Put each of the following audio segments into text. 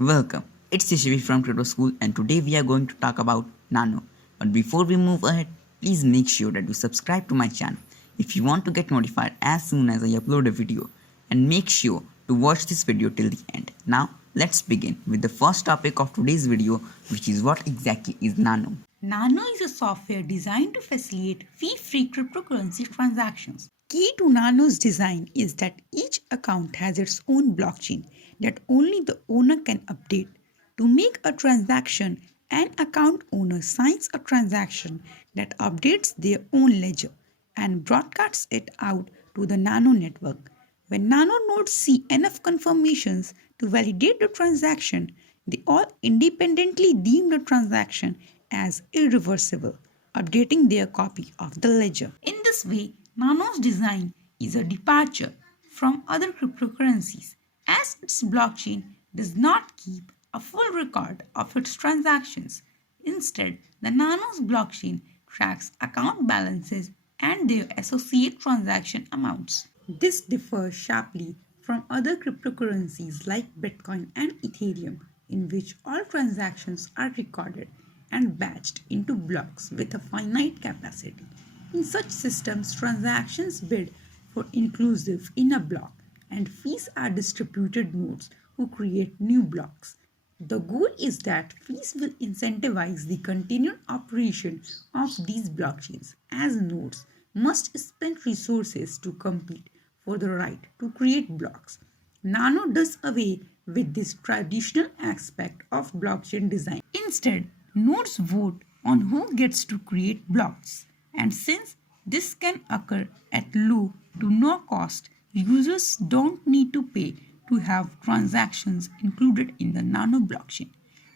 Welcome, it's Yashavi from CryptoSchool and today we are going to talk about Nano. But before we move ahead, please make sure that you subscribe to my channel if you want to get notified as soon as I upload a video, and make sure to watch this video till the end. Now, let's begin with the first topic of today's video, which is what exactly is Nano. Nano is a software designed to facilitate fee-free cryptocurrency transactions. Key to Nano's design is that each account has its own blockchain that only the owner can update. To make a transaction, an account owner signs a transaction that updates their own ledger and broadcasts it out to the Nano network. When Nano nodes see enough confirmations to validate the transaction, they all independently deem the transaction as irreversible, updating their copy of the ledger. In this way, Nano's design is a departure from other cryptocurrencies, as its blockchain does not keep a full record of its transactions. Instead, the Nano's blockchain tracks account balances and their associated transaction amounts. This differs sharply from other cryptocurrencies like Bitcoin and Ethereum, in which all transactions are recorded and batched into blocks with a finite capacity. In such systems, transactions bid for inclusive in a block and fees are distributed nodes who create new blocks. The goal is that fees will incentivize the continued operation of these blockchains, as nodes must spend resources to compete for the right to create blocks. Nano does away with this traditional aspect of blockchain design. Instead, nodes vote on who gets to create blocks, and since this can occur at low to no cost, users don't need to pay to have transactions included in the Nano blockchain.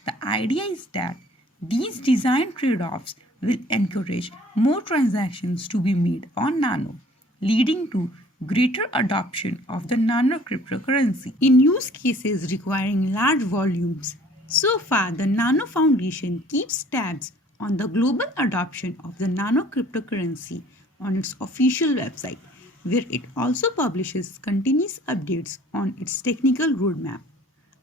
The idea is that these design trade-offs will encourage more transactions to be made on Nano, leading to greater adoption of the Nano cryptocurrency in use cases requiring large volumes. So far, the Nano Foundation keeps tabs on the global adoption of the Nano cryptocurrency on its official website, where it also publishes continuous updates on its technical roadmap.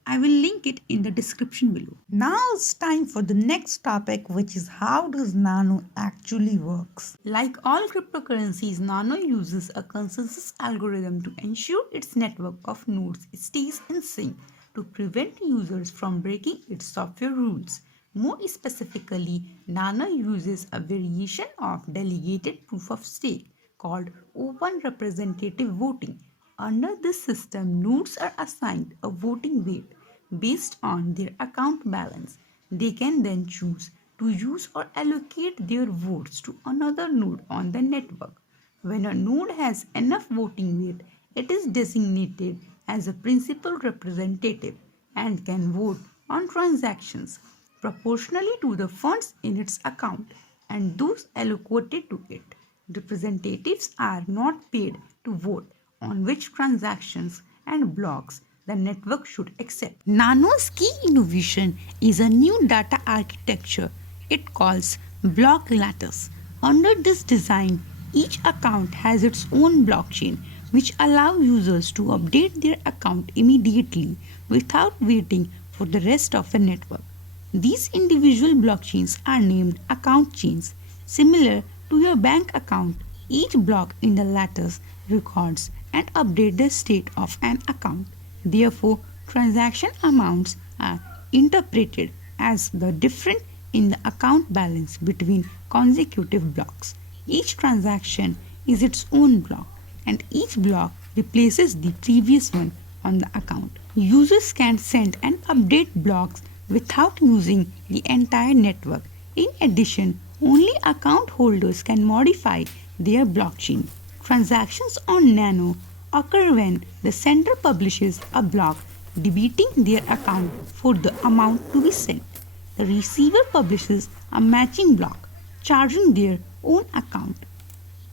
I will link it in the description below. Now it's time for the next topic, which is how does Nano actually works. Like all cryptocurrencies, Nano uses a consensus algorithm to ensure its network of nodes stays in sync to prevent users from breaking its software rules. More specifically, Nano uses a variation of delegated proof of stake called open representative voting. Under this system, nodes are assigned a voting weight based on their account balance. They can then choose to use or allocate their votes to another node on the network. When a node has enough voting weight, it is designated as a principal representative and can vote on transactions proportionally to the funds in its account and those allocated to it. Representatives are not paid to vote on which transactions and blocks the network should accept. Nano's key innovation is a new data architecture it calls block lattice. Under this design, each account has its own blockchain, which allows users to update their account immediately without waiting for the rest of the network. These individual blockchains are named account chains. Similar to your bank account, each block in the lattice records and updates the state of an account. Therefore, transaction amounts are interpreted as the difference in the account balance between consecutive blocks. Each transaction is its own block, and each block replaces the previous one on the account. Users can send and update blocks without using the entire network. In addition, only account holders can modify their blockchain. Transactions on Nano occur when the sender publishes a block debiting their account for the amount to be sent. The receiver publishes a matching block charging their own account.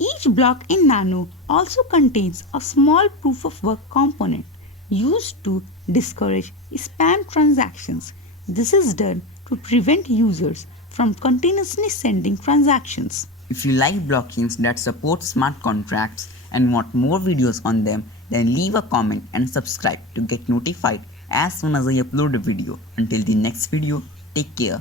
Each block in Nano also contains a small proof of work component used to discourage spam transactions. This is done to prevent users from continuously sending transactions. If you like blockchains that support smart contracts and want more videos on them, then leave a comment and subscribe to get notified as soon as I upload a video. Until the next video, take care.